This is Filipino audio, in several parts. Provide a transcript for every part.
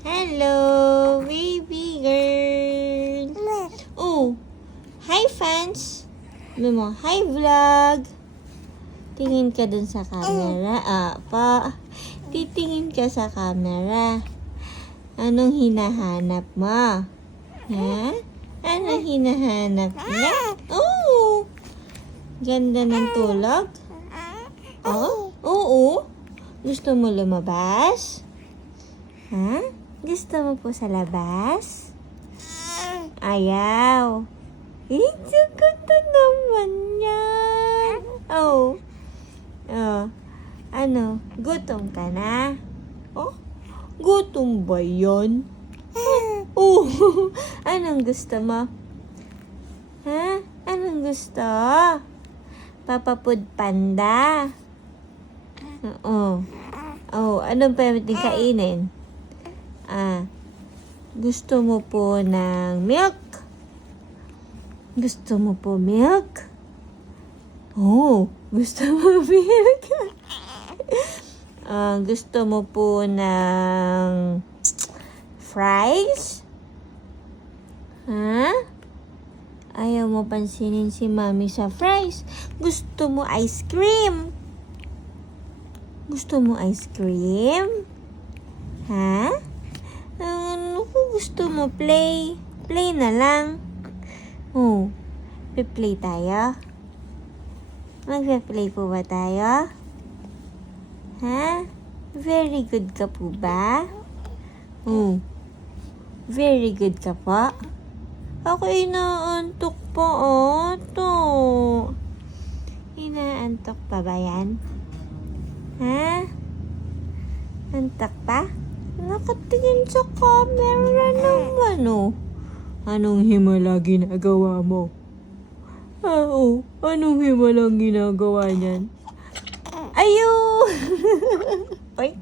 Hello, baby girl. Oh, hi fans. Mo, hi vlog. Tingin ka dun sa camera. Pa. Titingin ka sa camera. Anong hinahanap mo? Ha? Anong hinahanap niya? Oh, ganda ng tulog. Oh, oo. Gusto mo lumabas? Ha? Gusto mo po sa labas? Ayaw. Ganda naman yan. Oh. Oh. Ano? Gutom ka na? Oh? Gutom ba yun? Oh. Anong gusto mo? Ha? Anong gusto? Papa Food Panda? Oo. Oh, anong pwedeng kainin? Gusto mo po ng milk? Gusto mo po milk? Oh, gusto mo milk? Gusto mo po ng fries? Ha? Ayaw mo pansinin si mami sa fries. Gusto mo ice cream? Gusto mo ice cream? Ha? Ano kung gusto mo play? Play na lang. Oh, play tayo? Magpe-play po ba tayo? Ha? Very good ka po ba? Oh, very good ka po? Ako inaantok pa, ito. Inaantok pa ba yan? Ha? Antok pa? Nakatingin sa camera naman, oh. Anong himala ginagawa mo? Oo, anong himala ginagawa niyan? Ayun! Oy.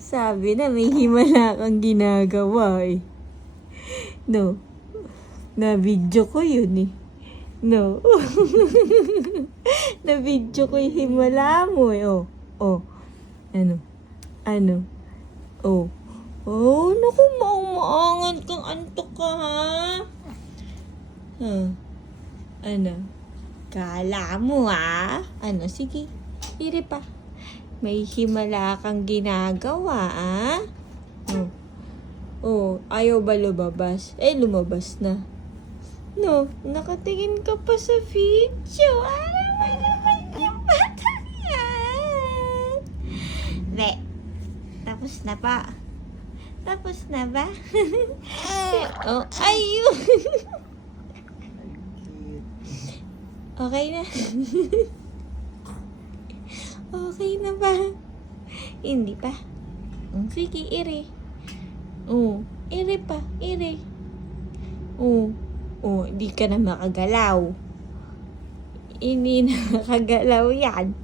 Sabi na may himala kang ginagawa, eh. No. Na-video ko yun, eh. No. Na-video ko yung himala mo, eh. Oh. Oh. Ano? Oh. Oh, naku, maangat kang antok ka, ha? Ano? Kala mo, ha? Ano? Sige. Iri pa. May himala kang ginagawa, ha? Oh. Oh, ayaw ba lumabas? Eh, lumabas na. No, nakatingin ka pa sa video. Ano naman yung bata yan? Be, tapos na pa. Tapos na ba? Oh, ayun. Okay na. Okay na ba? Hindi pa. Sige, iri. Oh, iri pa, iri. Oh, di ka na makagalaw. Hindi na makagalaw yan.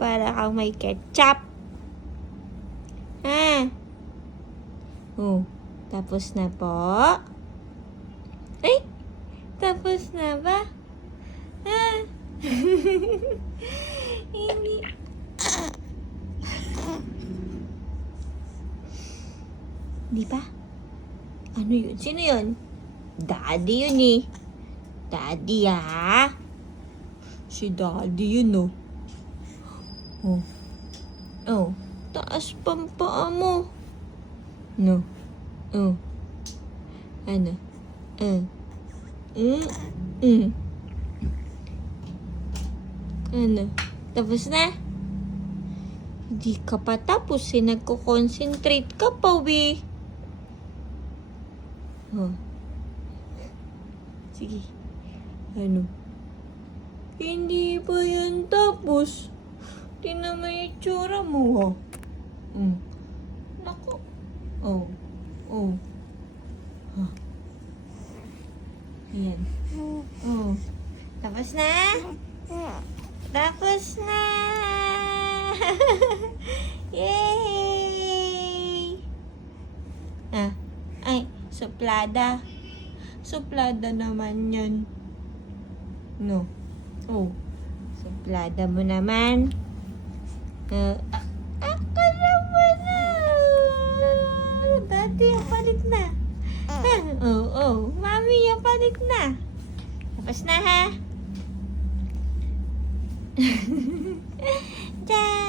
Para kang may ketchup. Ha? Oh, tapos na po. Ay, tapos na ba? Ha? Hindi. Di ba? Ano yun? Sino yun? Daddy yun, eh. Daddy, ha? Si Daddy yun, oh. Oh. Oh. Taas pang paa mo. No. Oh. Ano? Ano? Tapos na? Hindi ka pa tapos, eh. Nagko-concentrate ka pa, we. Oh. Sige. Ano? Hindi pa yan tapos. Tingnan mo yung itsura mo, ha? Naku. Oh. Huh. Ayan. Oh. Tapos na? Tapos na! Yay! Ay, suplada. Suplada naman yan. No. Oh. Suplada mo naman. Ako naman na. yung palit na. Ha? Oo, mami yung palit na. Tapos na ha? Tiyaan!